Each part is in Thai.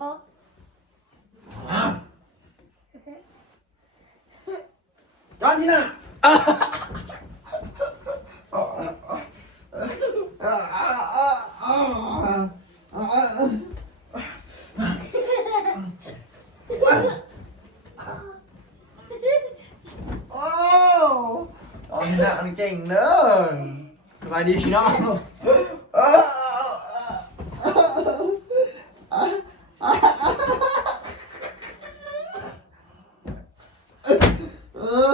ย้อนที่หน้าโอ้ตอนนี้นะมันเก่งเนอะสบายดีพี่น้องเออ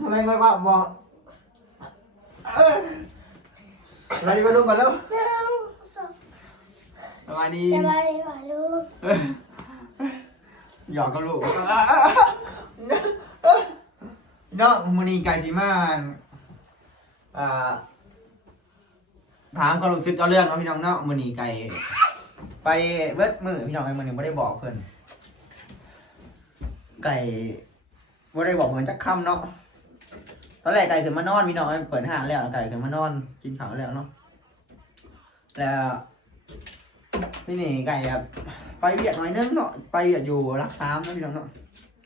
ทำไมไม่บ้าบอกเออสบายดีมาลุงก่อนแล้ว สบายดีสบายดีป่ะลูกหยอกกับลูกน้องมูนีไก่สีมานอ่าถามก็รู้สึกเอาเรื่องเนาะพี่น้องเนาะมูนีไก่ไปเบิดมือพี่น้องไอ้มือนี่ไม่ได้บอกเพิ่นไก่ไม่ได้บอกเหมือนจักคำเนาะตอนแรกไก่ขึ้นมานอนพี่น้องเปิดห้างแล้วไก่ขึ้นมานอนกินข้าวแล้วเนาะแล้ว พี่นี่ไก่ครับไปเวียดหน่อยนึงเนาะไปเวียดอยู่รักสามนะพี่น้องเนาะ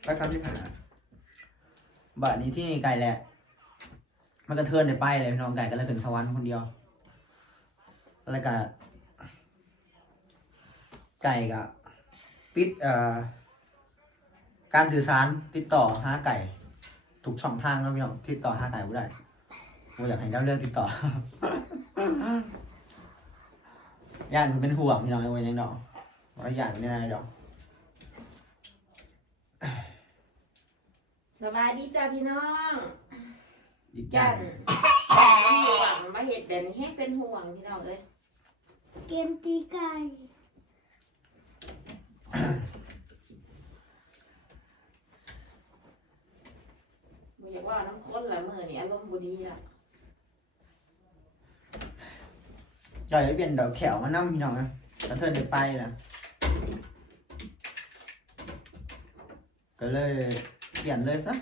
รักสามที่ผ่านบัดนี้ที่นี่ไก่แหละ มันก็เทิร์นได้ไปเลยพี่น้องไก่ก็เลยถึงสวรรค์คนเดียวแล้วก็ไก่ก็ปิดเอ่อการสื่อสารติดต่อหาไก่ถูกช่องทางแล้วพี่น้องติดต่อหาไก่ไม่ได้ผมอยากให้เจ้าเรื่องติดต่อ ย่านมันเป็นห่วงพี่น้องเอาไว้ยังดอกว่าอย่างนี้นะเดี๋ยวสบายดีจ้าพี่น้องอีกอย่าย่างนห่วงมาเห็ดแบบนี้ให้เป็นห่วงพี่น้องเลยเกมตีไก่บ่อยากว่าน้ำข้นละมือนี่อารมณ์บุดีละ จอยเปลี่ยนดอกแขวมานั่งพี่น้องนะกระเทินได้ไปนะก็เลยเปลี่ยนเลยซะ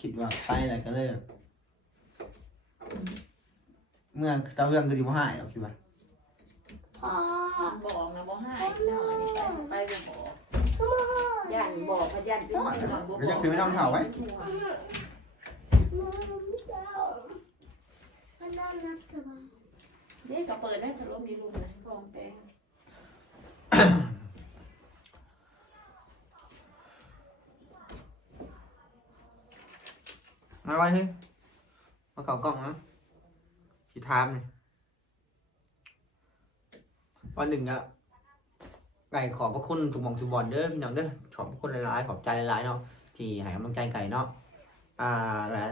คิดว่าไปเลยก็เลย เมื่อตาเรื่องก็จะบ่หายหรอกคิดว่าพ่อบอกนะบ่ให้พี่น้องอันนี้ไปไปบ่บอกก็มาห่อย่านบอกพยันเป็นห่วงบ่บอกก็ยังคือไม่ต้องเถ่าไว้เป็นห่วงมือเจ้ามันน่ารักสบาย เด็กก็เปิดได้พัดลมดีลูกนะกองแปงมาไว้เฮ้ยมาเก่ากล้องนะสีทามนี่วันหนึ่งอะไก่ขอบพระคุณทุกมองทุกบอลเด้อพี่น้องเด้อขอบพระคุณหลายๆขอบใจหลายๆเนาะที่ให้กำลังใจไก่เนาะอ่าและ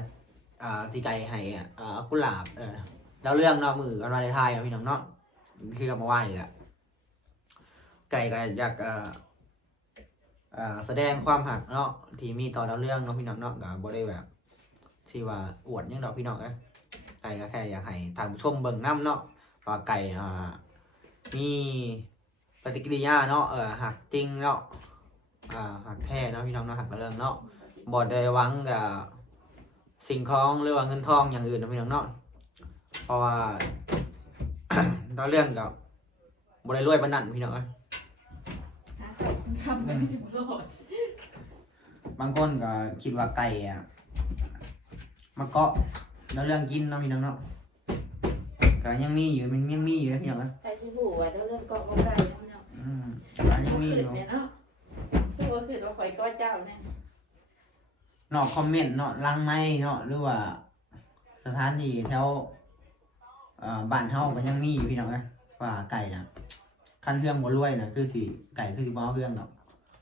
อ่าที่ไก่ให้อ่ากุหลาบเออ แล้วเรื่องเนาะมือกันมาในไทยเนาะพี่น้องเนาะคือกับมาว่านี่แหละไก่ก็อยากแสดงความหักเนาะที่มีต่อดาวเรื่องเนาะพี่น้องเนาะกับบ่ได้แบบ ที่ว่าอวดยังดอกพี่น้องเอ้ไก่ก็แค่อยากให้ทางผู้ชมเบิ่งน้ำเนาะว่าไก่มีปฏิกิริยาเนาะเออหักจริงเนาะอ่าหักแท้เนาะพี่น้องเนาะหักระเรื่องเนาะบ่ได้หวังกับสิ่งของหรือว่าเงินทองอย่างอื่นเนาะพี่น้องเนาะ เพราะว่าดาวเรื่องกับบ่ได้รวยปานนั้นพี่น้องเอ้ยหาใส่ทำไม่ถึงโลดบางคนก็คิดว่าไก่อะมาเกาะแล้วเรื่องกินเนาะพี่น้องเนาะก็ยังมีอยู่มันยังมีอยู่นะพี่น้องเอ้ยใครสิหูว่าเรื่องเกาะบ่ได้พี่น้องอืมก็ยังมีอขึ้นยู่ เนี่ยเนาะคือว่าขึ้นว่าข่อยก้อยเจ้าเนี่ยนอกคอมเมนต์เนาะลังไม้เนาะหรือว่า สถานที่แถวเอ่อ บ้านเฮาก็ยังมีอยู่พี่น้องเอ้ยว่าไก่นะคันเฮืองบ่รวยนะคือสิไก่คือสิบ่เอาเฮืองเนาะ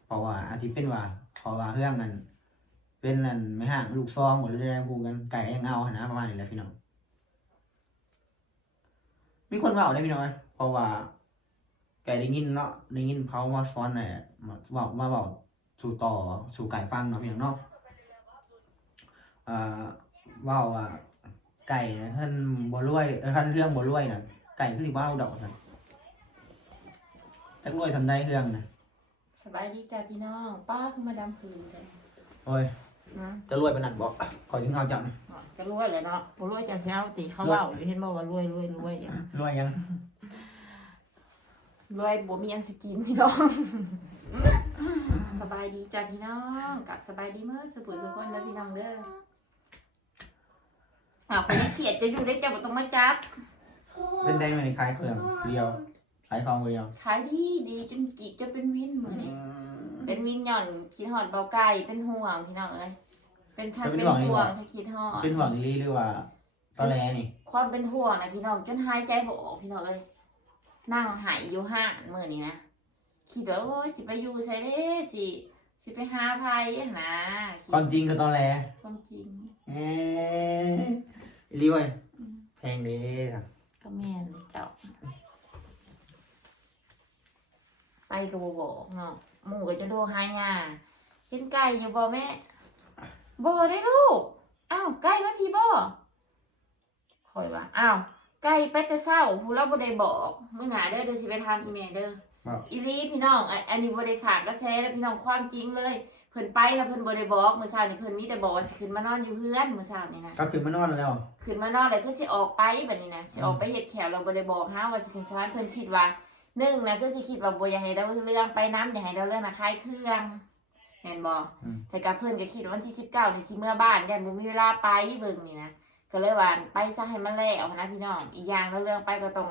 เพราะว่าอาจสิเป็นว่าเพราะว่าเฮืองนั้นเป็นนั่นไม่ห่างลูกซองบ่ได้พูกันไก่ยังเอาหนนะประมาณนี้แหละพี่น้องมีคนเว่าได้พี่น้อยเพราะว่า ไก่ได้ยินเนาะได้ยินเขาว่าซ้อนเนี่ยมาบอกมาบอกสู่ต่อสู่ไก่ฟังเนาะพี่น้องเนาะอ่อเว่าว่า ไก่เนี่ยท่านบ่รวยเออท่านเรื่องบ่รวยน่ะไก่คือสิบ่เอาดอกนะจักรวยสำได้เรื่องนะสบายดีจ้าพี่น้อง ป้าคือมาดำคืนกันโอ้ยนะจะรวยปานนั้นบ่ขอยิงเอาจังก็รวยเลยเนาะบ่รวยจังสิเอาติเขาเว้าอยู่เห็นบ่ว่ารวยรวยรวยอย่างรวยยังรวยบ่มีอันสกินพี่น้อง สบายดีจ้ะพี่น้องกับสบายดีเมื่อสุขุสุขคนเด้อพี่น้องเด้อ อ้าวคนยังเขียดจะอยู่ได้จ้ะบ่ต้องมาจับเป็นได้ไหมขายเครื่องเดียวขายของเดียวขายดีดีจนกีกจนเป็นวินเหมือนนี่เป็นวินหย่อนคิดหอดเบาไก่เป็นห่วงพี่น้องเอ้ยเป็นทันเป็นห่วงถ้าคิดหอดเป็นห่วงอีหลีหรือว่าตอแหลนี่ ความเป็นห่วงนะพี่น้องจนหายใจบ่ออกพี่น้องเอ้ยนั่งหายอยู่ห้างมื้อนี้นะคิดว่าโอ้ยสิไปอยู่ไสเด้สิสิไปหาภัยนะคิดความจริงก็ตอแหลความจริงเอ้ ยอีหลีเว้ยแพงเดีก็แม่นเจ้า ไปก็บ่บอกเนาะหมู่ก็จะโทรหาย่าเห็นไก่อยู่บ่แม่บ่ได้ลูกอ้าวไก่มาพี่บ่คอยว่าอ้าวไก่ไปแต่เช้าผู้เราบ่ได้บอกมื้อหน้าเด้อเดี๋ยวสิไปถามอีแม่เด้อบอกอีหลีพี่น้องอันอันนี้บ่ได้สร้างกระแสแล้วพี่น้องความจริงเลย เพิ่นไปแล้วเพิ่นบ่ได้บอกมื้อเช้านี่เพิ่นมีแต่บอกว่าสิขึ้นมานอนอยู่เฮือนมื้อเช้านี่นะก็คือมานอนแล้ว ขึ้นมานอนเลยคือสิออกไปแบบนี้นะสิออกไปเฮ็ดแขวเราบ่ได้บอกฮะว่าสิขึ้นสวรรค์เพิ่นคิดว่าหนึ่งนะคือสิคิดว่าบ่อยากให้เราเรื่องไปน้ำอยากให้เราเรื่องน่ะคลายเครื่องแม่นบ่อืม แต่กับเพิ่นก็คิดว่าวันที่19นี่สิเมื่อบ้านยันบ่มีเวลาไปเบิ่งนี่นะก็เลยว่าไปซะให้มันแล้วนะพี่น้องอีกอย่างแล้วเรื่องไปก็ต้อง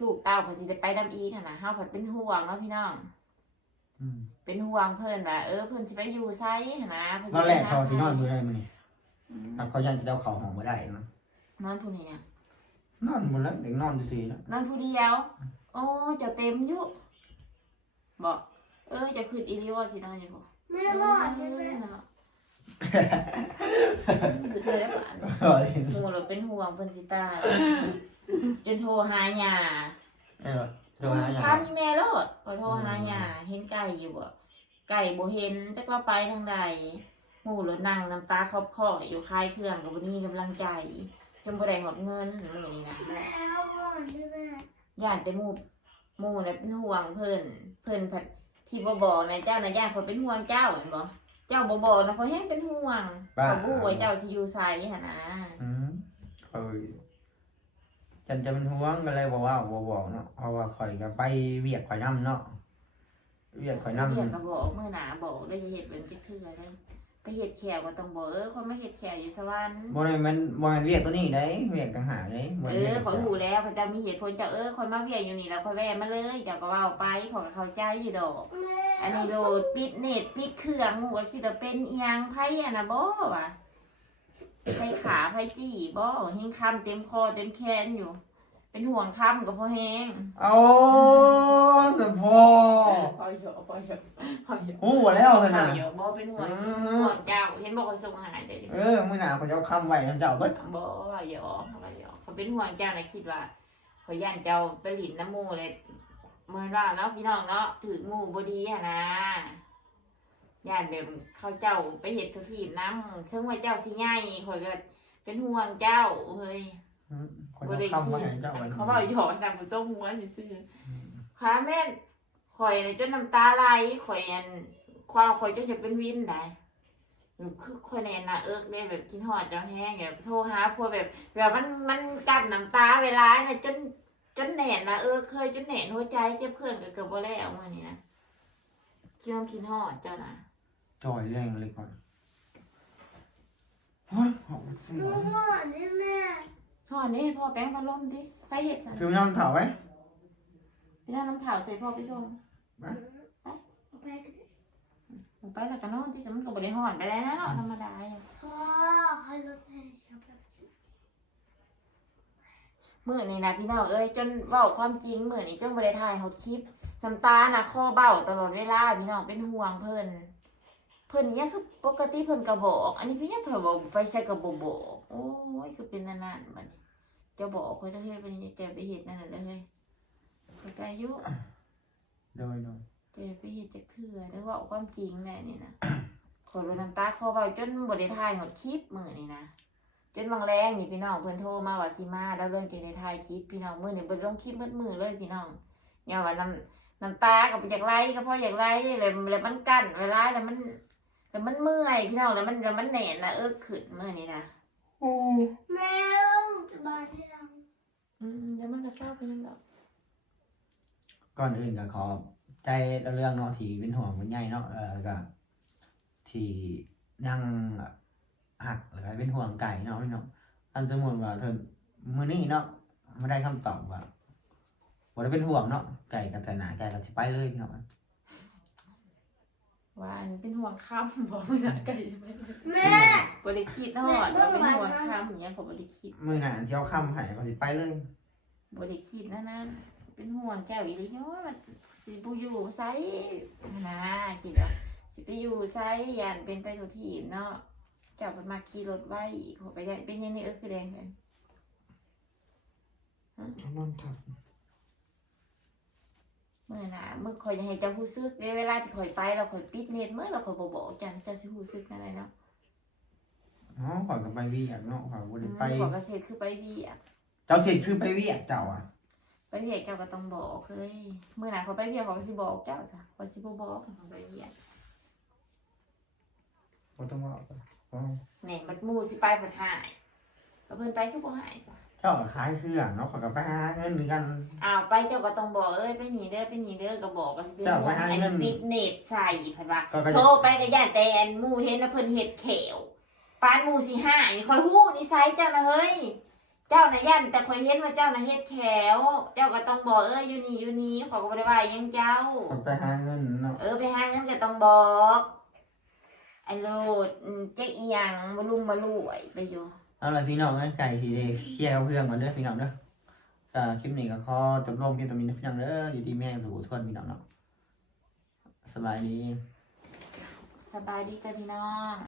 ลูกเต้าเพิ่นสิได้ไปนํอีกหั้นนะเฮาเพิ่นเป็นห่วงเนาะพี่น้องอืม เป็นห่วงเพิ่นว่าเออเพิ่นสิไปอยู่ไสหั้นนะเพิ่นตอนแรกไปหเขาสินอนไผมือได้มั้ยนี่อืมถ้าเขายันจะเอาเขาห้องบ่ได้นะนอนผู้นี้นะนอนบนแล้วเด็กนอนซื่อๆนะนอนผู้เดียว โอ้เจะเต็มอยู่บอกเออเจะขึ้นอีลิวสินอนอยู่บ่แม่รอดใช่ไหมเนาะคือเธอได้ป่านหมู่เราเป็นห่วงเพิ่นสิตายจนโทรหาหย่าเออ โทรหาหถายังมอีแม่โลดก็โทรหาหย่าเห็นไก่อยู่บ่ไก่บ่เห็นจักว่าไปทางใดหมู่รถนั่งน้ำตาครอบคออยู่คายเครื่องก็บ่มีกำลังใจจนบ่ได้หดเงินมื้อนี้นะแม่เอาก่อนใช่ไหมย่านแต่หมู่หมู่น่ะเป็นห่วงเพิ่นเพิ่นผัดที่บ่บอกนะเจ้าน่ะย่านเขาเป็นห่วงเจ้าเห็นบ่เจ้าบ่บอกนะเขาแฮงเป็นห่วงบ้าเขาบ่ฮู้ว่าเจ้าสิอยู่ไสหั่นนะอืมเขา จันจะเป็นห่วงก็เลยบอกว่าบ่บอกเนาะเพราะว่าข่อยก็ไปเวียกข่อยนํเนาะเวียกข่อยนํเรียกก็บอกมื้อหน้าบอกได้จะเฮ็ดเป็นจักเทื่อได้ไปเฮ็ดแขวก็ต้องบอกเออคนมาเฮ็ดแขวอยู่สวรรค์บ่ได้มันบ่แม่นเวียกตัวนี้เด้เวียกต่างหากเด้บ่เอแม่นอเวียกขอยฮู้แล้วเขาจะมีเหตุผลเจ้าเออคนมาเวียนอยู่นี่แล้วค่อยแวะมาเลยเจ้าก็เว้าไปเขอยก็เข้าใจอยู่ดอกแม่อันนี้โดดปิดเน็ตปิดเครื่องหมูก็คิดว่าเป็นอีหยังไพ่อะนะบ่วะ ไพ่ขาไพ่จี้บ่เฮงคำเต็มคอเต็มแขนอยู่ เป็นห่วงคำกับพ่อแฮงเอาสะพอพอเยอะพอเยอะพอเยอะฮู้แล้วพซั่นน่ะอเยอะบ่เป็นห่วงอืห่อวงเจ้าเห็นบอกคนส่งอาหารเดี๋ยวนี้เออมื้อหน้าเขาจะเอาคำไว้นํเจ้าเบิดบ่ว่าเยอะว่าเยอะเขาเป็นห่วงเจ้านะคิดว่าขอย่านเจ้าไปหลินน้ำหมูเลยเมื่อว่าเนาะพี่น้องเนาะถือหมูบ่ดีอะนะ ย่านแบบเขาเจ้าไปเฮ็ดทุกทีน้ำเครื่องว่าเจ้าสิใหญ่ข่อยก็เป็นห่วงเจ้าเฮ้ยอืมเขาบ่จะได้เอาคำคิไว้ดให้เจ้าไว้เขาเว้าหยอกนำผู้ส่งหัวซื่อๆขาแม่นข่อยน่ะจนน้ำตาไหลข่อยอันความข่อยจนจะเป็นวินได้คือข่อยแน่น่ะเอิกเนี่ยแบบกินหอดเจ้าแห้งแบบโทรหาพวกแบบแบบมันมันกั้นน้ำตาเวลาน่ะจนจนแน่นนะเออเคยจนแน่นหัวใจเจ็บเครื่องก็เกือบบ่แล้วมื้อนี้นะคิดว่ากินหอดเจ้าน่ะ จอยแรงเลยก่อนเฮ้ยหอมเสียแม่งรอดใช่ไหมหอดนี่พ่อแป้งพัดลมดิไปเฮ็ดซั่นคือน้ำเถาไว้นี่น้ำเถาใส่พ่อไปชมเอาไปกันลงไปแล้วก็นอนที่ฉันมันก็บ่ได้หอนไปแล้วนะเนาะธรรมดาอย่างพ่อให้รถให้เชียวแบบมื้อนี้นะพี่น้องเอ้ยจนเว้าความจริงมื้อนี้จนบ่ได้ถ่ายเฮาคลิปน้ำตาน่ะคอเบ้าตลอดเวลาพี่น้องเป็นห่วงเพิ่นเพิ่นเนี่ยคือปกติเพิ่นก็บอก อันนี้เพิ่นยังเพิ่นบอกไปใส่ก็บ่บอกโอ้ยคือเป็นนั่นนั่นบัดนี้จะบอกเพิ่นเด้อเฮ้ยบัดนี้จะไปเฮ็ดนั่นน่ะเด้อเฮ้ยเข้าใจอยู่โดยโดยจะไปเฮ็ดจักเทื่อหรือว่าเอาความจริงแน่นี่นะขอยรู้น้ำตาคอเบาจนบ่ได้ถ่ายหดคลิปมื้อนี่นะจนบางแรงนี่พี่น้องเพิ่นโทรมาว่าสิมาแล้วเรื่องจึงได้ถ่ายคลิปพี่น้องมื้อนี้เบิ่ลงคลิปมืดมือเลยพี่น้องอย่าว่าน้ำน้ำตาก็ไปจากไหลก็เพราะอยากไหลเลยแล้วมันกั้นเวลาแล้วมัน แล้วมันเมื่อยพี่น้องแล้วมันแล้วมันแน่นนะเออขึ้นมื้อนี้นะแม่ลงจะบานให้เราอืมแล้วมันก็เศร้าไปยังดอกก่อนอื่นก็ขอใจเรื่องเนาะที่เป็นห่วงเป็นใหญ่เนาะเออแล้วก็ที่ยังหักหรือว่าเป็นห่วงไก่เนาะพี่น้องอันสมมติว่าเธอมื้อนี้เนาะไม่ได้คำตอบว่าบ่ได้เป็นห่วงเนาะไก่กันแต่หนาไก่ก็สิไปเลยพี่น้อง ว่าอันเป็นห่วงค่ำบอกไม่ได้ไก่ไปแม่บริคิดเนอดว่าเป็นห่วงค่ำอย่างเงี้ยเขาบริคิดมื้อหน้าสิเอาคำให้ก็สิไปเลยบริคิดนะนั่นเป็นห่วงแก้วอีหลีเนาะมันสิบูอยู่ไซนะคิดว่าสิไปอยู่ไซยันเป็นไปทุกทีเนาะเจ้าเป็นมาขี่รถไว้เขาก็ยันเป็นอยังนี้เออคือแดงเลยนอนทับ เมื่อน่ะเมื่อคอยจะให้เจ้าผู้ซึกในเวลาที่คอยไปเราคอยปิดเน็ตเมื่อเราคอยบอกบอกจันเจ้าสิผู้ซึกอะไรเนาะอ๋อขอยก็ไปเวียกเนาะขอยบ่ได้ไป บอกเกษตรคือไปเวียกเจ้าเสร็จคือไปเวียกเจ้าอะไปเวียกเจ้าก็ต้องบอกเคยเมื่อไหร่เขาไปเวียกเขาก็สิบอกเจ้าซะเขาสิบ่บอกเขาไปเวียกบ่ต้องว่าอ๋อเนี่ยมันหมูสิไปผัดหาย เอาเพิ่นไปคือบ่หายซะเจ้าก็ขายเครื่องเนาะขอยก็ไปหาเงินเหมือนกัน อ้าวไปเจ้าก็ต้องบอกเอ้ยไปหนีเด้อไปหนีเด้อก็บอกว่าสิเป็นเจ้าไปหาไอ้เงิน ปิดเน็ตใส่ผัดว่าก็ก็โทรไปก็ย่านแต่อันหมู่เห็นแล้วเพิ่นเฮ็ดแขวปานหมู่สิหายนี่คอยฮู้นิสัยเจ้านะเฮ้ย เจ้าน่ะย่านแต่คอยเห็นว่าเจ้าน่ะเฮ็ดแขว เจ้าก็ต้องบอกเอ้ยอยู่นี่อยู่นี่ขอยก็บ่ได้ว่าหยังเจ้าขอยไปหาเงินเนาะเออไปหาเงินก็ต้องบอกไอ้โลดอืมเจ๊กอีหยังมาลุ่มมาลุ่ยไปอยู่ เอาละพี่น้องงั้นไก่สิได้เคลียวเพื่อนก่อนเด้อพี่น้องเด้อก็คลิปนี้ก็ขอจบลงเพียงเท่านี้นะพี่น้องเด้ออยู่ดีแม่งสู่ทุกคนพี่น้องเนาะสบายดี สบายดีจ้ะพี่น้อง